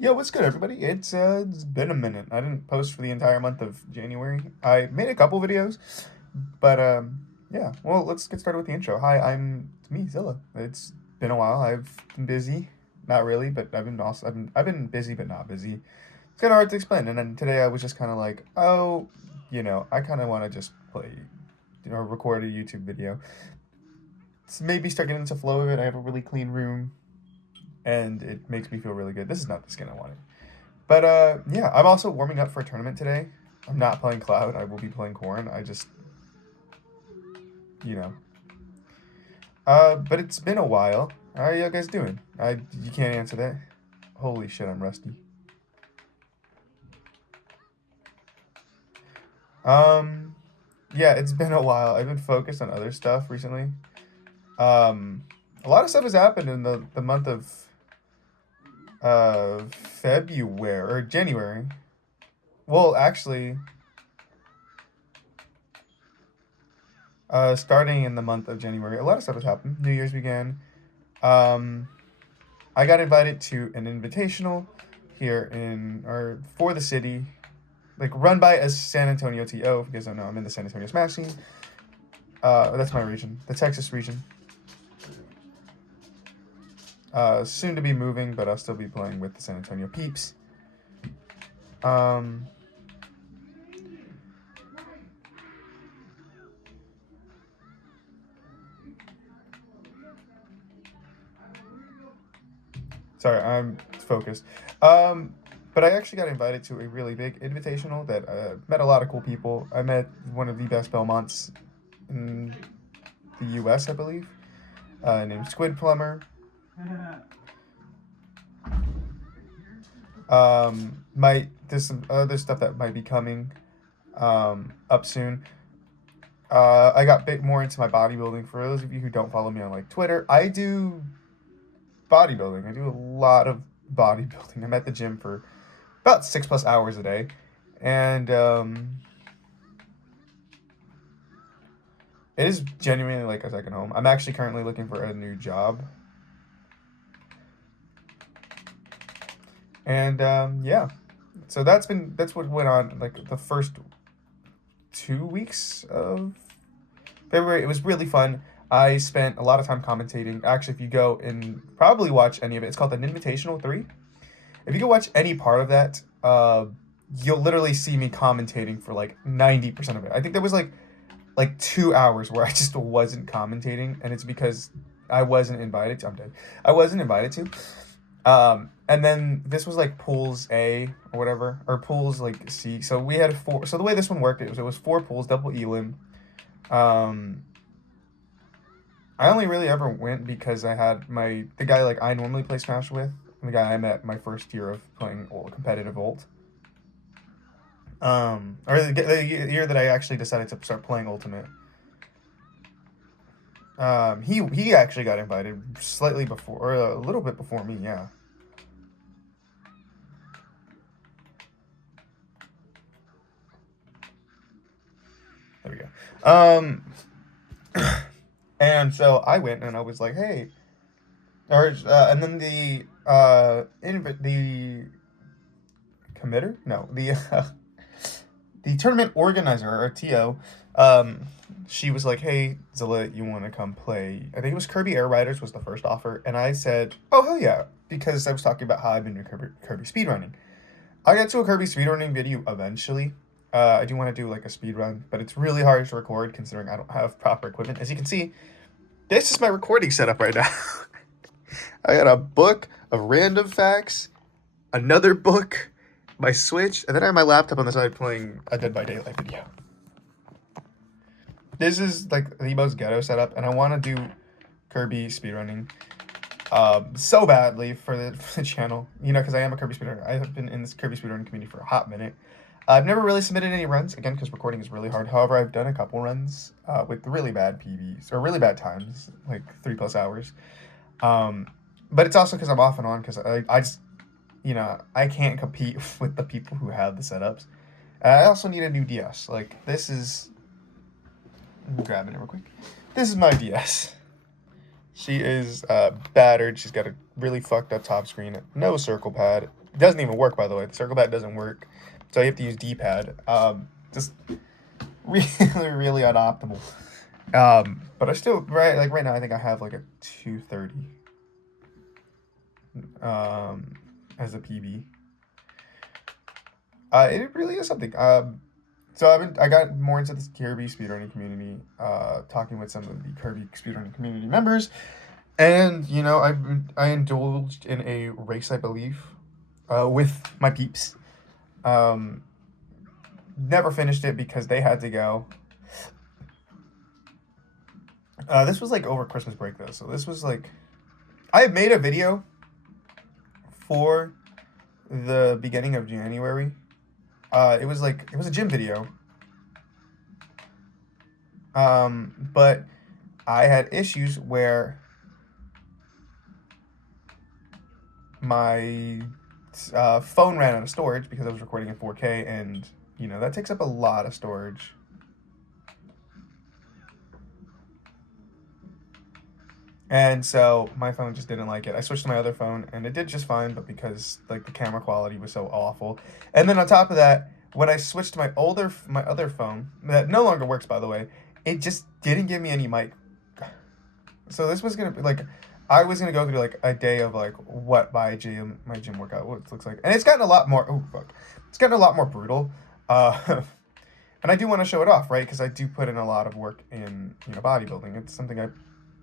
Yo, what's good, everybody? It's been a minute. I didn't post for the entire month of January. I made a couple videos, but yeah. Well, let's get started with the intro. Hi, it's me, Zilla. It's been a while. I've been busy, not really, but I've been busy, but not busy. It's kind of hard to explain. And then today I was just kind of like, oh, I kind of want to just play, record a YouTube video. Maybe start getting into the flow of it. I have a really clean room, and it makes me feel really good. This is not the skin I wanted. But yeah, I'm also warming up for a tournament today. I'm not playing Cloud. I will be playing Corn. I just, you know. But it's been a while. How are you guys doing? You can't answer that. Holy shit, I'm rusty. Um, yeah, it's been a while. I've been focused on other stuff recently. Um, a lot of stuff has happened in the month of February or January. Well, actually, starting in the month of January, a lot of stuff has happened. New Year's began. Um, I got invited to an invitational here for the city, like run by a San Antonio TO, because I know I'm in the San Antonio Smash scene. That's my region, the Texas region. Soon to be moving, but I'll still be playing with the San Antonio peeps. Um, Sorry, I'm focused. But I actually got invited to a really big invitational that met a lot of cool people. I met one of the best Belmonts in the U.S., I believe, named Squid Plumber. There's some other stuff that might be coming up soon. I got a bit more into my bodybuilding. For those of you who don't follow me on like Twitter, I do bodybuilding. I do a lot of bodybuilding. I'm at the gym for about 6+ hours a day, and it is genuinely like a second home. I'm actually currently looking for a new job, and yeah. So that's what went on like the first 2 weeks of February. It was really fun. I spent a lot of time commentating. Actually, if you go and probably watch any of it, it's called the Invitational 3. If you go watch any part of that, you'll literally see me commentating for like 90% of it. I think there was like 2 hours where I just wasn't commentating, and it's because I wasn't invited to. I'm dead. I wasn't invited to. And then this was like pools A or whatever, or pools like C. So we had four. So the way this one worked, it was 4 pools, double elim. I only really ever went because I had the guy like I normally play Smash with, the guy I met my first year of playing competitive ult. Or the year that I actually decided to start playing Ultimate. He actually got invited slightly before, or a little bit before me, yeah. There we go. And so I went and I was like, hey, and then the committer, no, the tournament organizer or TO, she was like, hey, Zilla, you want to come play? I think it was Kirby Air Riders was the first offer, and I said, oh hell yeah, because I was talking about how I've been doing Kirby speedrunning. I'll get to a Kirby speedrunning video eventually. I do want to do like a speedrun, but it's really hard to record considering I don't have proper equipment. As you can see, this is my recording setup right now. I got a book of random facts, another book, my Switch, and then I have my laptop on the side playing a Dead by Daylight video. This is like the most ghetto setup, and I want to do Kirby speedrunning so badly for the channel, because I am a Kirby speedrunner. I have been in this Kirby speedrunning community for a hot minute. I've never really submitted any runs, again, because recording is really hard. However, I've done a couple runs with really bad PBs, or really bad times, like 3+ hours. But it's also because I'm off and on, because I just, I can't compete with the people who have the setups. I also need a new DS. Like, this is... I'm grabbing it real quick. This is my DS. She is battered. She's got a really fucked up top screen. No circle pad. It doesn't even work, by the way. The circle pad doesn't work, so you have to use D-pad. Just really, really unoptimal. But I still right now I think I have like a 230 as a PB. It really is something. So I got more into this Kirby speedrunning community, talking with some of the Kirby speedrunning community members, and you know I indulged in a race, I believe, with my peeps. Never finished it because they had to go. This was like over Christmas break though, so this was like I had made a video for the beginning of January. It was a gym video. But I had issues where my phone ran out of storage because I was recording in 4K, and you know that takes up a lot of storage. And so my phone just didn't like it. I switched to my other phone, and it did just fine, but because like the camera quality was so awful, and then on top of that, when I switched to my other phone that no longer works, by the way, it just didn't give me any mic. So this was gonna be like, I was gonna go through like a day of like what my gym workout looks like, and it's gotten a lot more. Oh fuck, it's gotten a lot more brutal. And I do want to show it off, right? Because I do put in a lot of work in bodybuilding. It's something I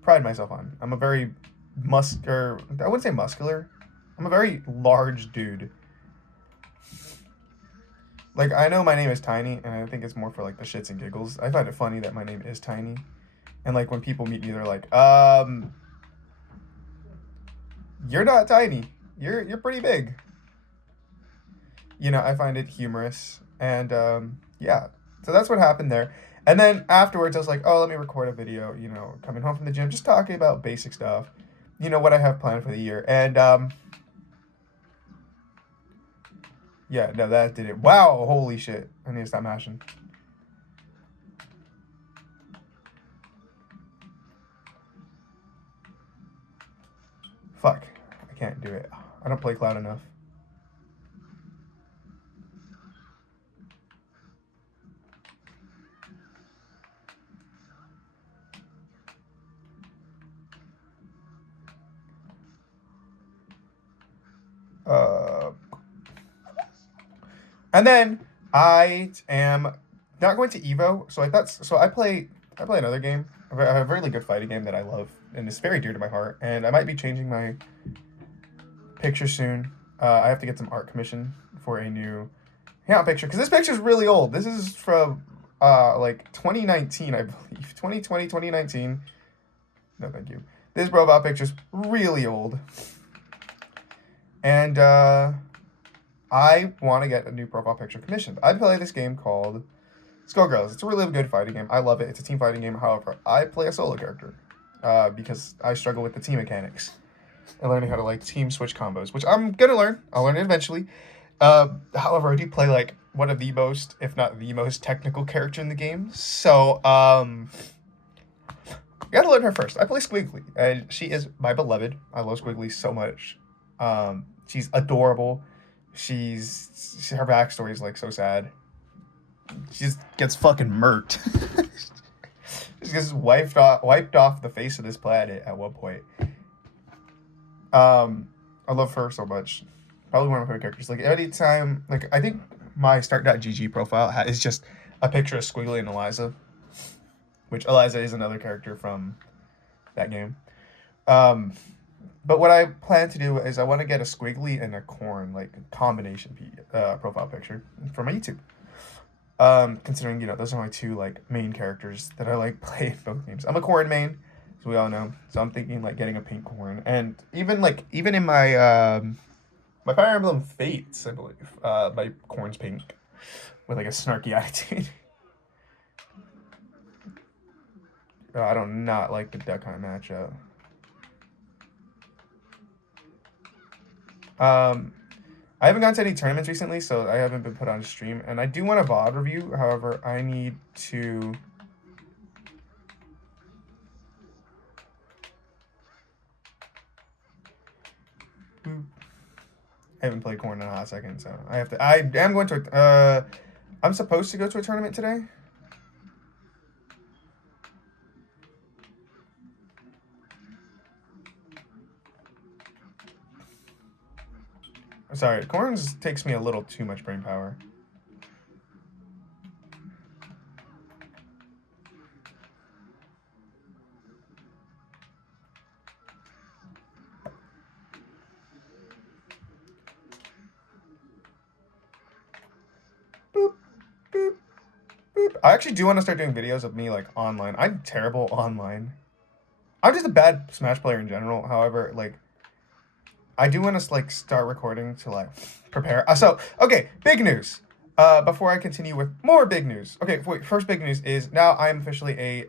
pride myself on. I'm a very muscular. I wouldn't say muscular. I'm a very large dude. Like I know my name is Tiny, and I think it's more for like the shits and giggles. I find it funny that my name is Tiny, and like when people meet me, they're like, you're not tiny. You're pretty big. You know, I find it humorous, and yeah. So that's what happened there. And then afterwards, I was like, oh, let me record a video. You know, coming home from the gym, just talking about basic stuff. You know what I have planned for the year, and yeah, no, that did it. Wow, holy shit! I need to stop mashing. Fuck, I can't do it. I don't play Cloud enough. And then I am not going to Evo, so I play another game, a really good fighting game that I love and is very dear to my heart. And I might be changing my picture soon. I have to get some art commission for a new hangout picture because this picture is really old. This is from like 2019, I believe, 2020, 2019. No, thank you. This profile picture is really old, and I want to get a new profile picture commissioned. I play this game called Skullgirls. It's a really good fighting game. I love it. It's a team fighting game. However, I play a solo character because I struggle with the team mechanics and learning how to like team switch combos, which I'm gonna learn. I'll learn it eventually. However, I do play like one of the most, if not the most technical character in the game. So, gotta learn her first. I play Squiggly, and she is my beloved. I love Squiggly so much. She's adorable. Her backstory is like so sad. She just gets fucking murked. She gets wiped off the face of this planet at one point. I love her so much. Probably one of my favorite characters. Like anytime, like I think my start.gg profile is just a picture of Squiggly and Eliza, which Eliza is another character from that game. But what I plan to do is I want to get a Squiggly and a Corn like combination profile picture for my YouTube. Considering those are my two like main characters that I like play in both games. I'm a Corn main, as we all know. So I'm thinking like getting a pink Corn, and even in my my Fire Emblem Fates, I believe, my Corn's pink with like a snarky attitude. I do not like the Duck Hunt matchup. I haven't gone to any tournaments recently, so I haven't been put on stream. And I do want a VOD review. However, I need to... haven't played corn in a hot second, so I have to. I am going to. I'm supposed to go to a tournament today. Sorry, corns takes me a little too much brain power. Boop, boop, boop. I actually do want to start doing videos of me like online. I'm terrible online. I'm just a bad Smash player in general. However, like, I do want to like start recording to like prepare. So okay, big news. Before I continue with more big news. Okay, wait, first big news is now I'm officially a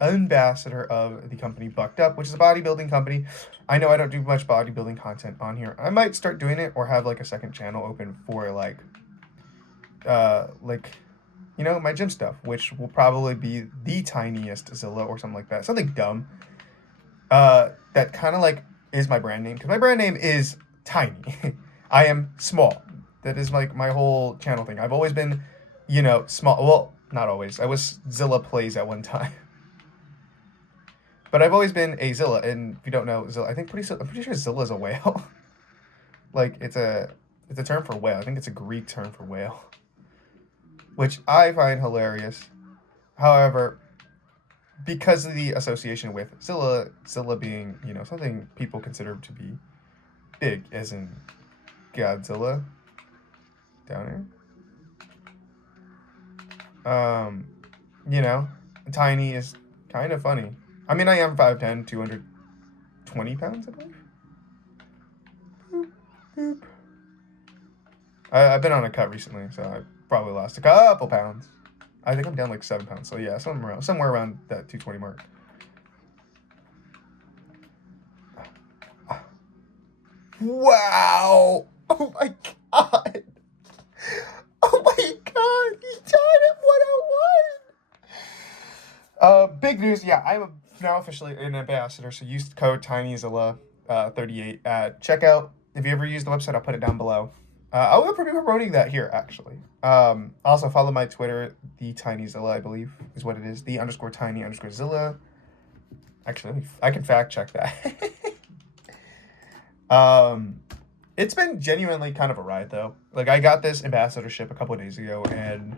ambassador of the company Bucked Up, which is a bodybuilding company. I know I don't do much bodybuilding content on here. I might start doing it or have like a second channel open for like you know, my gym stuff, which will probably be the tiniest Zilla or something like that. Something dumb. That kind of like is my brand name, because my brand name is Tiny. I am small. That is like my whole channel thing. I've always been, you know, small. Well, not always. I was Zilla Plays at one time. But I've always been a Zilla, and if you don't know Zilla, I'm pretty sure Zilla is a whale. Like it's a term for whale. I think it's a Greek term for whale, which I find hilarious. However, because of the association with Zilla being, you know, something people consider to be big, as in Godzilla down here. You know, tiny is kind of funny. I mean, I am 5'10", 220 pounds, I believe. Boop, boop. I've been on a cut recently, so I probably lost a couple pounds. I think I'm down like 7 pounds. So yeah, somewhere around that 220 mark. Wow! Oh my god! Oh my god! He died at 101! Big news. Yeah, I'm now officially an ambassador. So use code TinyZilla 38 at checkout. If you ever use the website, I'll put it down below. I will be promoting that here, actually. Also, follow my Twitter, the TinyZilla, I believe, is what it is. The _Tiny_Zilla. Actually, I can fact check that. It's been genuinely kind of a ride, though. Like, I got this ambassadorship a couple of days ago, and,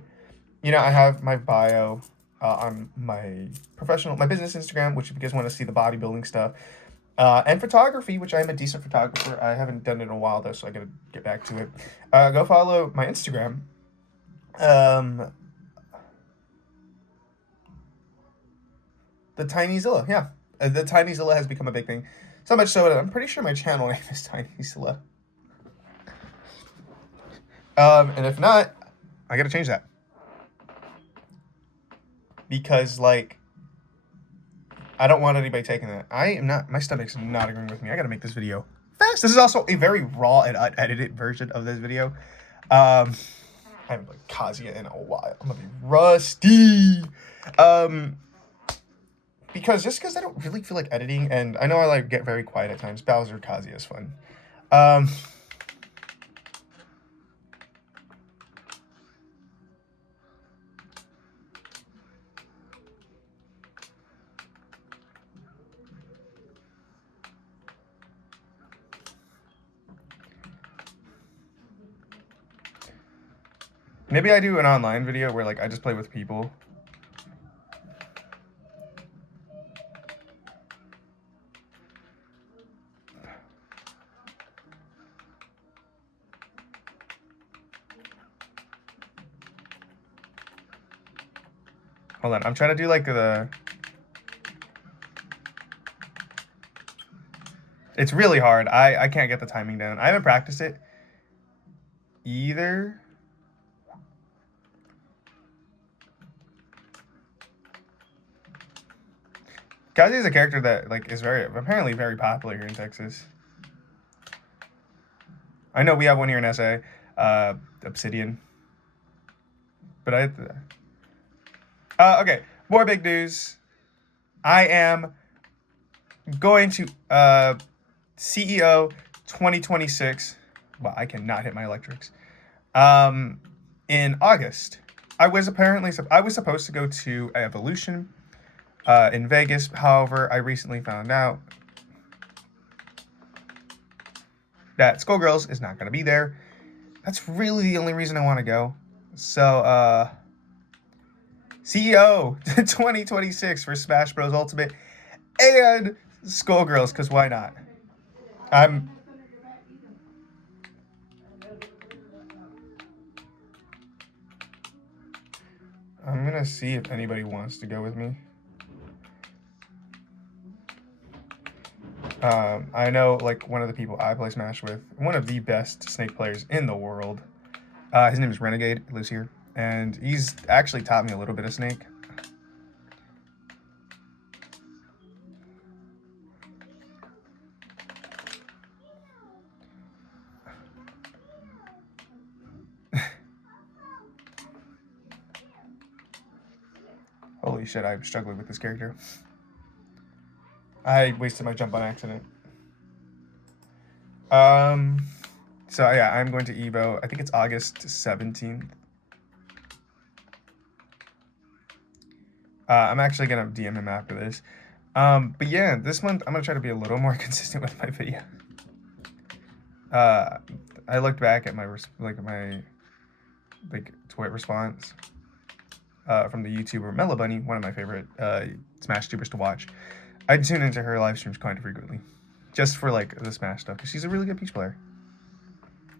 you know, I have my bio on my business Instagram, which if you guys want to see the bodybuilding stuff. And photography, which I'm a decent photographer. I haven't done it in a while, though, so I gotta get back to it. Go follow my Instagram. The TinyZilla, yeah. The TinyZilla has become a big thing. So much so that I'm pretty sure my channel name is TinyZilla. And if not, I gotta change that. Because, like, I don't want anybody taking that. My stomach's not agreeing with me. I gotta make this video fast. This is also a very raw and unedited version of this video. I haven't played Kazuya in a while. I'm gonna be rusty. Because I don't really feel like editing, and I know I like get very quiet at times. Bowser Kazuya is fun. Maybe I do an online video where, like, I just play with people. Hold on, I'm trying to do, like, It's really hard. I can't get the timing down. I haven't practiced it either. Kazuya is a character that, like, is apparently very popular here in Texas. I know we have one here in SA, Obsidian. But okay, more big news. I am going to CEO 2026 Wow, I cannot hit my electrics. In August, I was supposed to go to Evolution in Vegas. However, I recently found out that Skullgirls is not going to be there. That's really the only reason I want to go. So, CEO 2026 for Smash Bros. Ultimate and Skullgirls, because why not? I'm gonna see if anybody wants to go with me. I know, like, one of the people I play Smash with, one of the best Snake players in the world. His name is Renegade. He lives here, and he's actually taught me a little bit of Snake. Holy shit, I'm struggling with this character. I wasted my jump on accident. So yeah, I'm going to Evo. I think it's August 17th. I'm actually gonna DM him after this. But yeah, this month I'm gonna try to be a little more consistent with my video. I looked back at my tweet response from the YouTuber Mellow Bunny, one of my favorite Smash tubers to watch. I tune into her live streams quite frequently, just for like the Smash stuff, because she's a really good Peach player.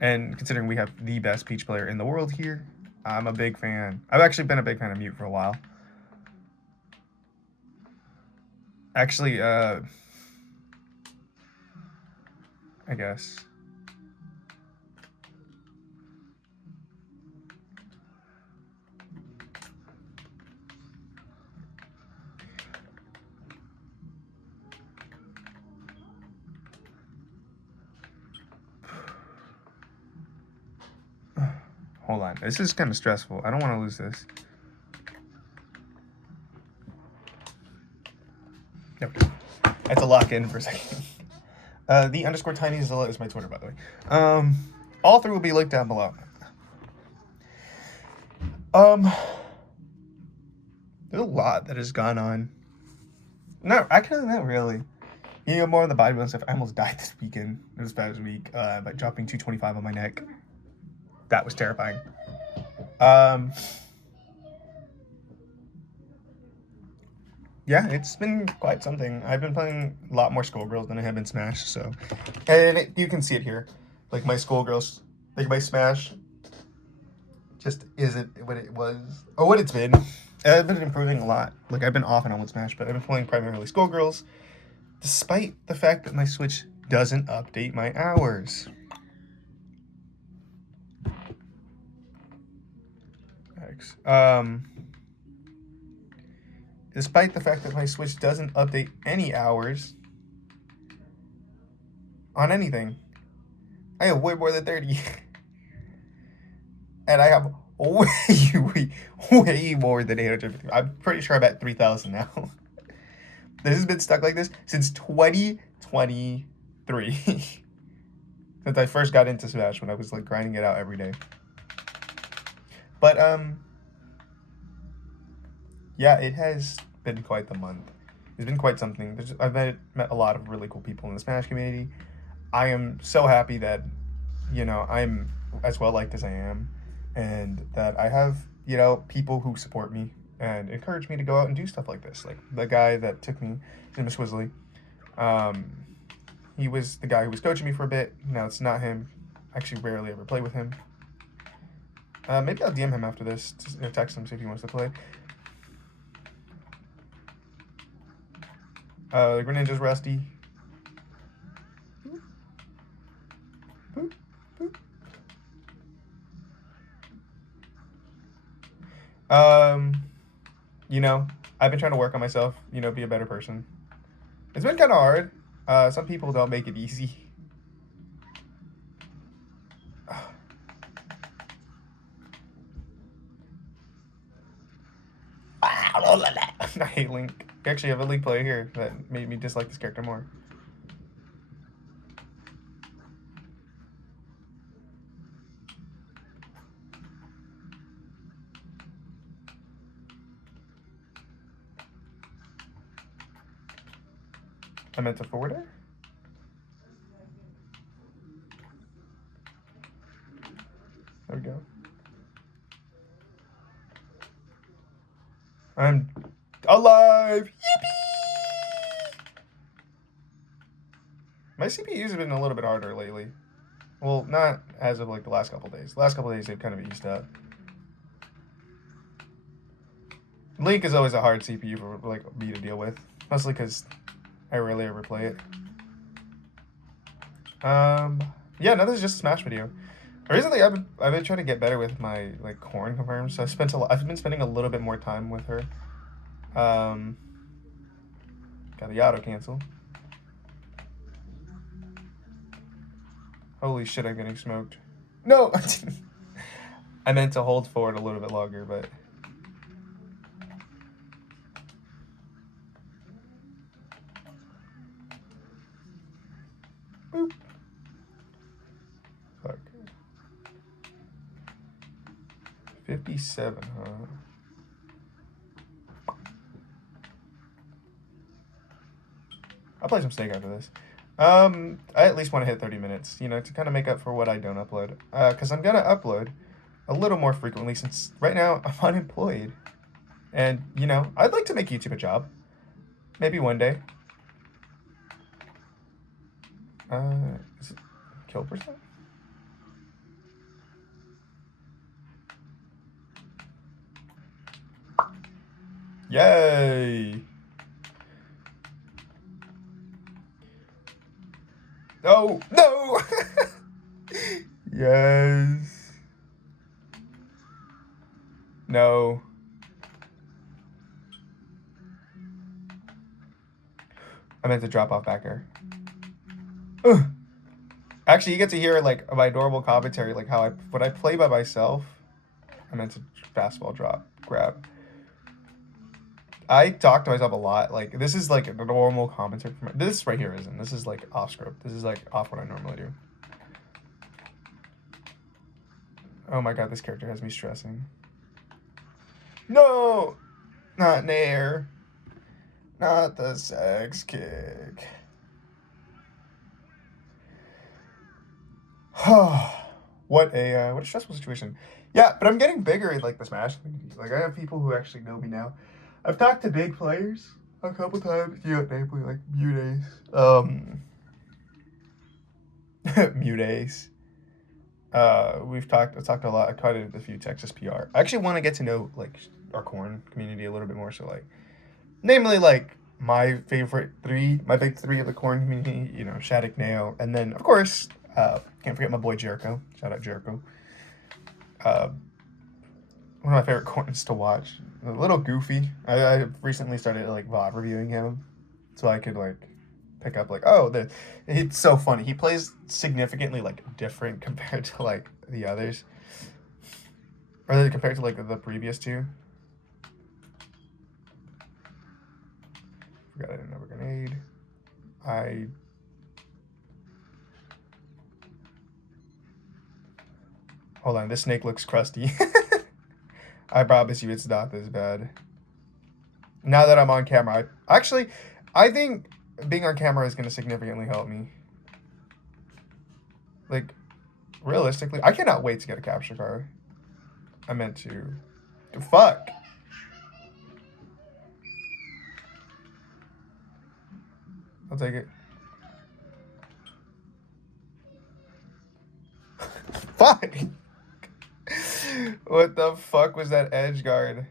And considering we have the best Peach player in the world here, I'm a big fan. I've actually been a big fan of Mute for a while. Actually, I guess. Hold on. This is kind of stressful. I don't want to lose this. Okay. I have to lock in for a second. The _TinyZilla is my Twitter, by the way. All three will be linked down below. There's a lot that has gone on. No, actually, not really. You know, more on the bodybuilding stuff. I almost died this weekend, this past week, by dropping 225 on my neck. That was terrifying. Yeah, it's been quite something. I've been playing a lot more Skullgirls than I have been Smash, so... And you can see it here. Like, my Skullgirls, like, my Smash just isn't what it was, or what it's been. I've been improving a lot. Like, I've been off and on with Smash, but I've been playing primarily Skullgirls, despite the fact that my Switch doesn't update my hours. Despite the fact that my Switch doesn't update any hours on anything. I have way more than 30. And I have way more than 850. I'm pretty sure I'm at 3,000 now. This has been stuck like this since 2023. Since I first got into Smash, when I was like grinding it out every day. But yeah, it has been quite the month. It's been quite something. I've met a lot of really cool people in the Smash community. I am so happy that, you know, I'm as well liked as I am, and that I have, you know, people who support me and encourage me to go out and do stuff like this. Like the guy that took me, his name is Swizzly. He was the guy who was coaching me for a bit. Now it's not him. I actually rarely ever play with him. Maybe I'll DM him after this, to text him, see if he wants to play. The Greninja's Rusty. Boop, boop. You know, I've been trying to work on myself, you know, be a better person. It's been kind of hard. Some people don't make it easy. I hate Link. We actually have a Link player here that made me dislike this character more. I meant to forward it. There we go. I'm alive! Yippee! My CPUs have been a little bit harder lately. Well, not as of like the last couple days. The last couple days they've kind of eased up. Link is always a hard CPU for like me to deal with, mostly because I rarely ever play it. Yeah, no, this is just a Smash video. Recently, I've been trying to get better with my like corn confirms. So I've been spending a little bit more time with her. Got the auto cancel. Holy shit, I'm getting smoked. No, I meant to hold forward a little bit longer, but. Boop. Fuck. 57, huh? I'll play some Snake after this. I at least want to hit 30 minutes, you know, to kind of make up for what I don't upload. Because I'm going to upload a little more frequently since right now I'm unemployed. And, you know, I'd like to make YouTube a job. Maybe one day. Is it kill percent? Yay! No! No! Yes. No. I meant to drop off back air. Ugh. Actually, you get to hear like my normal commentary, like how when I play by myself, I meant to fastball drop, grab. I talk to myself a lot. Like this is like a normal commentary. This right here isn't. This is like off script. This is like off what I normally do. Oh my god, this character has me stressing. No, not Nair. Not the sex kick. What a stressful situation. Yeah, but I'm getting bigger in like the Smash community. Like I have people who actually know me now. I've talked to big players a couple times. You know, namely like Mutace. Mutace. I've talked a lot. I caught it a few Texas PR. I actually want to get to know like our corn community a little bit more. So like, namely like my big three of the corn community. You know, Shattuck, Nao, and then of course, can't forget my boy Jericho. Shout out Jericho. One of my favorite corns to watch. A little goofy. I recently started like VOD reviewing him, so I could like pick up like, oh, it's so funny. He plays significantly like different compared to like the others, or compared to like the previous two. Forgot I didn't have a grenade. Hold on, this snake looks crusty. I promise you it's not this bad. Now that I'm on camera, I think being on camera is going to significantly help me. Like, realistically, I cannot wait to get a capture card. I meant to. Fuck. I'll take it. Fuck. What the fuck was that edge guard?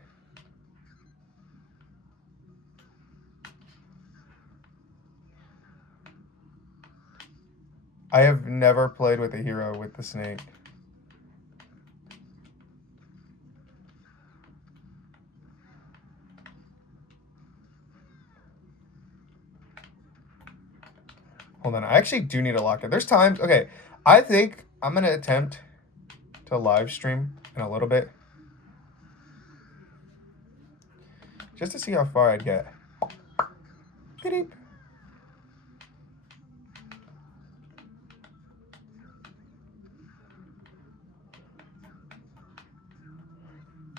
I have never played with a hero with the snake. Hold on, I actually do need to lock it. There's times, okay, I think I'm going to attempt to live stream in a little bit. Just to see how far I'd get. Beep.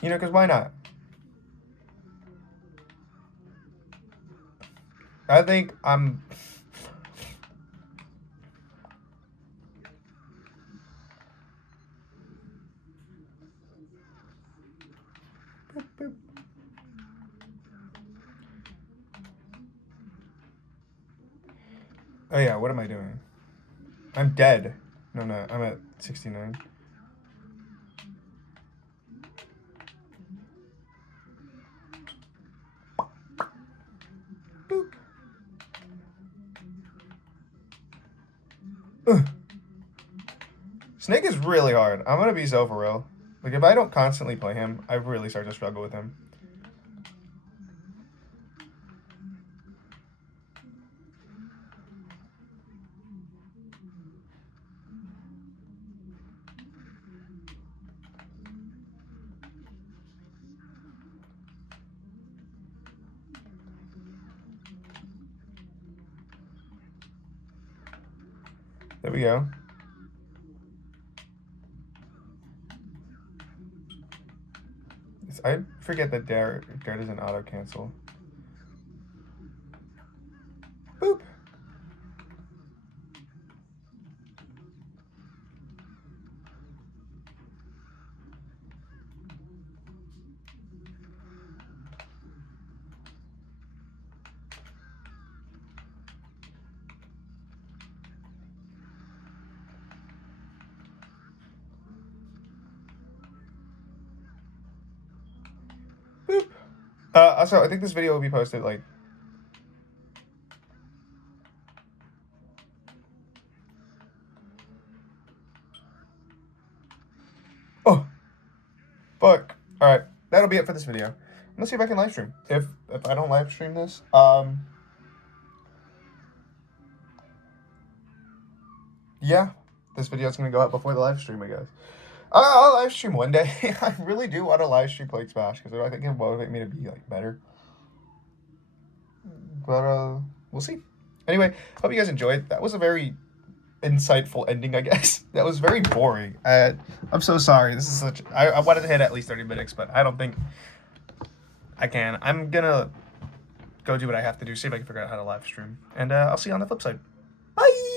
You know, because why not? I think I'm yeah, what am I doing? I'm dead. No, I'm at 69. Boop. Ugh. Snake is really hard. I'm gonna be so for real. Like, if I don't constantly play him, I really start to struggle with him. There we go. I forget that Dare doesn't auto-cancel. Boop. Boop. Also, I think this video will be posted, like... Oh! Fuck. Alright, that'll be it for this video. Let's see if I can live stream. If I don't live stream this, yeah, this video is gonna go up before the live stream, I guess. I'll live stream one day. I really do want to live stream Plague Smash because I think it'll motivate me to be like better. But we'll see. Anyway, hope you guys enjoyed. That was a very insightful ending, I guess. That was very boring. I'm so sorry. This is such. I wanted to hit at least 30 minutes, but I don't think I can. I'm gonna go do what I have to do. See if I can figure out how to live stream, and I'll see you on the flip side. Bye.